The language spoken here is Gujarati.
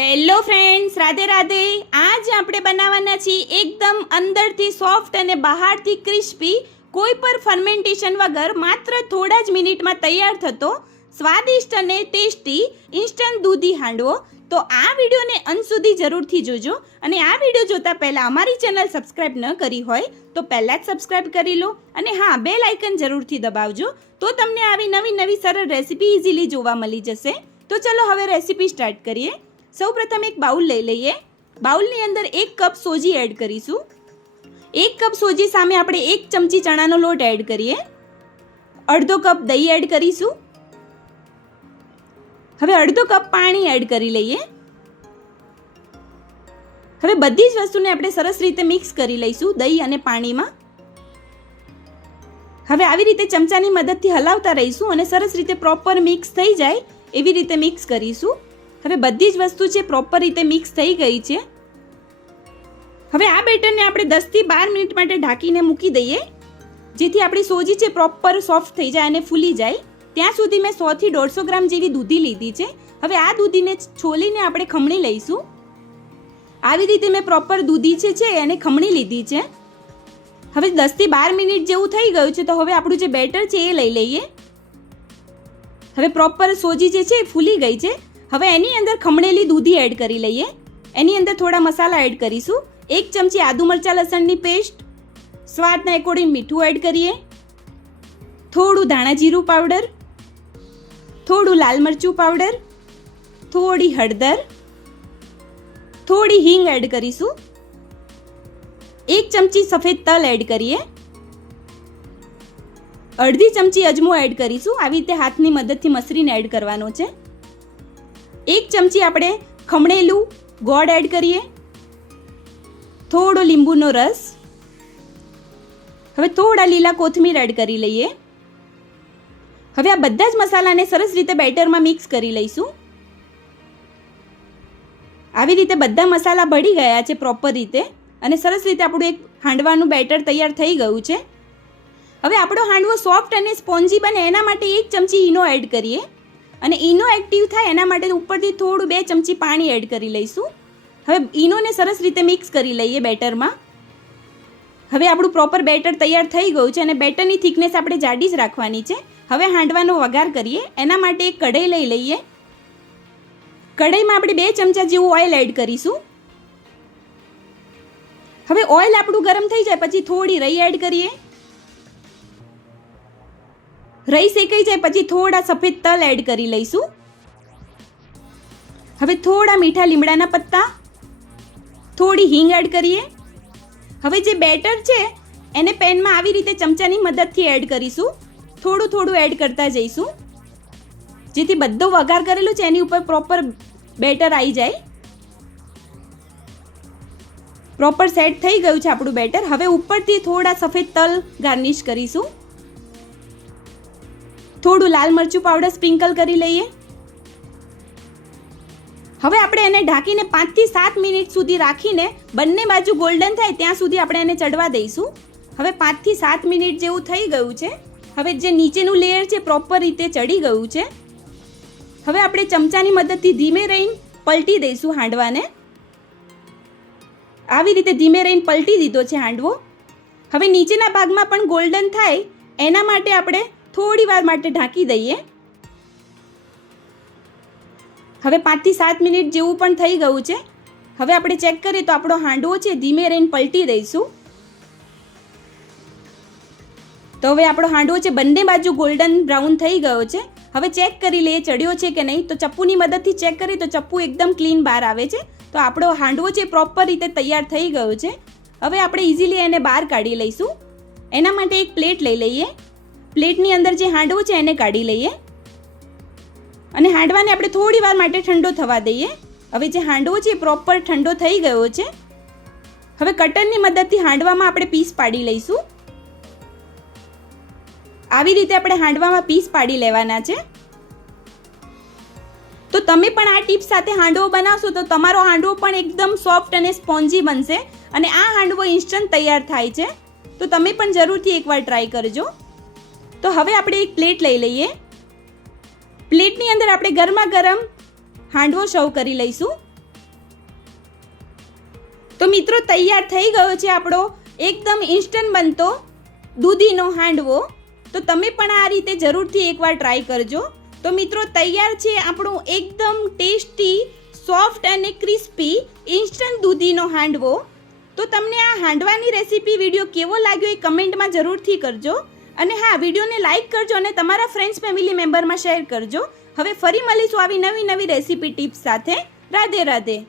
Hello friends, Radhe Radhe. આજ આપણે બનાવવાના છીએ એકદમ અંદરથી સોફ્ટ અને બહારથી ક્રિસ્પી, કોઈ પર ફર્મેન્ટેશન વગર માત્ર થોડા જ મિનિટમાં તૈયાર થતો સ્વાદિષ્ટ અને ટેસ્ટી ઇન્સ્ટન્ટ દૂધી હાંડવો. તો આ વિડીયોને અંત સુધી જરૂરથી જોજો. અને આ વિડીયો જોતા પહેલાં અમારી ચેનલ સબસ્ક્રાઈબ ન કરી હોય તો પહેલાં જ સબસ્ક્રાઈબ કરી લો. અને હા, બેલ આઇકન જરૂરથી દબાવજો, તો તમને આવી નવી સરળ રેસીપી ઇઝીલી જોવા મળી જશે. તો ચલો હવે રેસીપી સ્ટાર્ટ કરીએ. સૌપ્રથમ એક બાઉલ લઈ લઈએ. બાઉલની અંદર 1 કપ સોજી એડ કરીશું. 1 કપ સોજી સામે આપણે 1 ચમચી ચણાનો લોટ એડ કરીએ. અડધો કપ દહીં એડ કરીશું. હવે અડધો કપ પાણી એડ કરી લઈએ. હવે બધી જ વસ્તુને આપણે સરસ રીતે મિક્સ કરી લઈશું દહીં અને પાણીમાં. હવે આવી રીતે ચમચાની મદદથી હલાવતા રહીશું અને સરસ રીતે પ્રોપર મિક્સ થઈ જાય એવી રીતે મિક્સ કરીશું. હવે બધી જ વસ્તુ છે પ્રોપર રીતે મિક્સ થઈ ગઈ છે. હવે આ બેટરને આપણે 10 થી 12 મિનિટ માટે ઢાંકીને મૂકી દઈએ, જેથી આપણી સોજી છે પ્રોપર સોફ્ટ થઈ જાય અને ફૂલી જાય. ત્યાં સુધી મેં 100 થી 150 ગ્રામ જેવી દૂધી લીધી છે. હવે આ દૂધીને છોલીને આપણે ખમણી લઈશું. આવી રીતે મેં પ્રોપર દૂધી છે એને ખમણી લીધી છે. હવે 10 થી 12 મિનિટ જેવું થઈ ગયું છે, તો હવે આપણું જે બેટર છે એ લઈ લઈએ. હવે પ્રોપર સોજી જે છે એ ફૂલી ગઈ છે. હવે એની અંદર ખમણેલી દૂધી એડ કરી લઈએ. એની અંદર થોડા મસાલા એડ કરીશું. 1 ચમચી આદુ મરચાં લસણની પેસ્ટ, સ્વાદના એકોર્ડિંગ મીઠું એડ કરીએ, થોડું ધાણા જીરું પાવડર, થોડું લાલ મરચું પાવડર, થોડી હળદર, થોડી હિંગ એડ કરીશું. 1 ચમચી સફેદ તલ એડ કરીએ. અડધી ચમચી અજમો એડ કરીશું. આવી રીતે હાથની મદદથી મસરીને એડ કરવાનો છે. 1 ચમચી આપણે ખમણેલું ગોળ એડ કરીએ. થોડો લીંબુનો રસ. હવે થોડા લીલા કોથમીર એડ કરી લઈએ. હવે આ બધા જ મસાલાને સરસ રીતે બેટરમાં મિક્સ કરી લઈશું. આવી રીતે બધા મસાલા ભળી ગયા છે પ્રોપર રીતે અને સરસ રીતે આપણું એક હાંડવાનું બેટર તૈયાર થઈ ગયું છે. હવે આપણો હાંડવો સોફ્ટ અને સ્પોન્જી બને એના માટે 1 ચમચી ઈનો એડ કરીએ. અને ઈનો એક્ટિવ થાય એના માટે ઉપરથી થોડું 2 ચમચી પાણી એડ કરી લઈશું. હવે ઈનોને સરસ રીતે મિક્સ કરી લઈએ બેટરમાં. હવે આપણું પ્રોપર બેટર તૈયાર થઈ ગયું છે અને બેટરની થિકનેસ આપણે જાડી જ રાખવાની છે. હવે હાંડવાનો વઘાર કરીએ. એના માટે એક કઢાઈ લઈ લઈએ. કઢાઈમાં આપણે 2 ચમચા જેવું ઓઇલ એડ કરીશું. હવે ઓઇલ આપણું ગરમ થઈ જાય પછી થોડી રાઈ એડ કરીએ. રાઈ શેકાઈ જાય પછી થોડા સફેદ તલ એડ કરી લઈશું. હવે થોડા મીઠા લીમડાના પત્તા, થોડી હિંગ એડ કરીએ. હવે જે બેટર છે એને પેનમાં આવી રીતે ચમચાની મદદથી એડ કરીશું. થોડું એડ કરતા જઈશું, જેથી બધો વઘાર કરેલું છે એની ઉપર પ્રોપર બેટર આવી જાય. પ્રોપર સેટ થઈ ગયું છે આપણું બેટર. હવે ઉપરથી થોડા સફેદ તલ ગાર્નિશ કરીશું. થોડું લાલ મરચું પાવડર સ્પ્રિંકલ કરી લઈએ. હવે આપણે એને ઢાંકીને 5 થી 7 મિનિટ સુધી રાખીને બંને બાજુ ગોલ્ડન થાય ત્યાં સુધી આપણે એને ચડવા દઈશું. હવે 5 થી 7 મિનિટ જેવું થઈ ગયું છે. હવે જે નીચેનું લેયર છે પ્રોપર રીતે ચડી ગયું છે. હવે આપણે ચમચાની મદદથી ધીમે રહીને પલટી દઈશું હાંડવાને. આવી રીતે ધીમે રહીને પલટી દીધો છે હાંડવો. હવે નીચેના ભાગમાં પણ ગોલ્ડન થાય એના માટે આપણે થોડી વાર માટે ઢાંકી દઈએ. હવે 5 થી 7 મિનિટ જેવું પણ થઈ ગયું છે. હવે આપણે ચેક કરીએ તો આપણો હાંડવો છે ધીમે રહીને પલટી દઈશું. તો હવે આપણો હાંડવો છે બંને બાજુ ગોલ્ડન બ્રાઉન થઈ ગયો છે. હવે ચેક કરી લઈએ ચડ્યો છે કે નહીં. તો ચપ્પુની મદદથી ચેક કરીએ તો ચપ્પુ એકદમ ક્લીન બહાર આવે છે. તો આપણો હાંડવો છે પ્રોપર રીતે તૈયાર થઈ ગયો છે. હવે આપણે ઇઝીલી એને બહાર કાઢી લઈશું. એના માટે એક પ્લેટ લઈ લઈએ. પ્લેટની અંદર જે હાંડવો છે એને કાઢી લઈએ અને હાંડવાને આપણે થોડી વાર માટે ઠંડો થવા દઈએ. હવે જે હાંડવો છે પ્રોપર ઠંડો થઈ ગયો છે. હવે કટરની મદદથી હાંડવામાં આપણે પીસ પાડી લઈશું. આવી રીતે આપણે હાંડવામાં પીસ પાડી લેવાના છે. તો તમે પણ આ ટીપ સાથે હાંડવો બનાવશો તો તમારો હાંડવો પણ એકદમ સોફ્ટ અને સ્પોન્જી બનશે અને આ હાંડવો ઇન્સ્ટન્ટ તૈયાર થાય છે. તો તમે પણ જરૂરથી એકવાર ટ્રાય કરજો. તો હવે આપણે એક પ્લેટ લઈ લઈએ. પ્લેટની અંદર આપણે ગરમા ગરમ હાંડવો સર્વ કરી લઈશું. તો મિત્રો તૈયાર થઈ ગયો છે આપણો એકદમ ઇન્સ્ટન્ટ બનતો દૂધીનો હાંડવો. તો તમે પણ આ રીતે જરૂરથી એકવાર ટ્રાય કરજો. તો મિત્રો તૈયાર છે આપણું એકદમ ટેસ્ટી, સોફ્ટ અને ક્રિસ્પી ઇન્સ્ટન્ટ દૂધીનો હાંડવો. તો તમને આ હાંડવાની રેસીપી વિડીયો કેવો લાગ્યો એ કમેન્ટમાં જરૂરથી કરજો. અને હા, વિડીયોને લાઇક કરજો અને તમારા ફ્રેન્ડ્સ ફેમિલી મેમ્બરમાં શેર કરજો. હવે ફરી મળીશું આવી નવી રેસીપી ટિપ્સ સાથે. રાધે રાધે.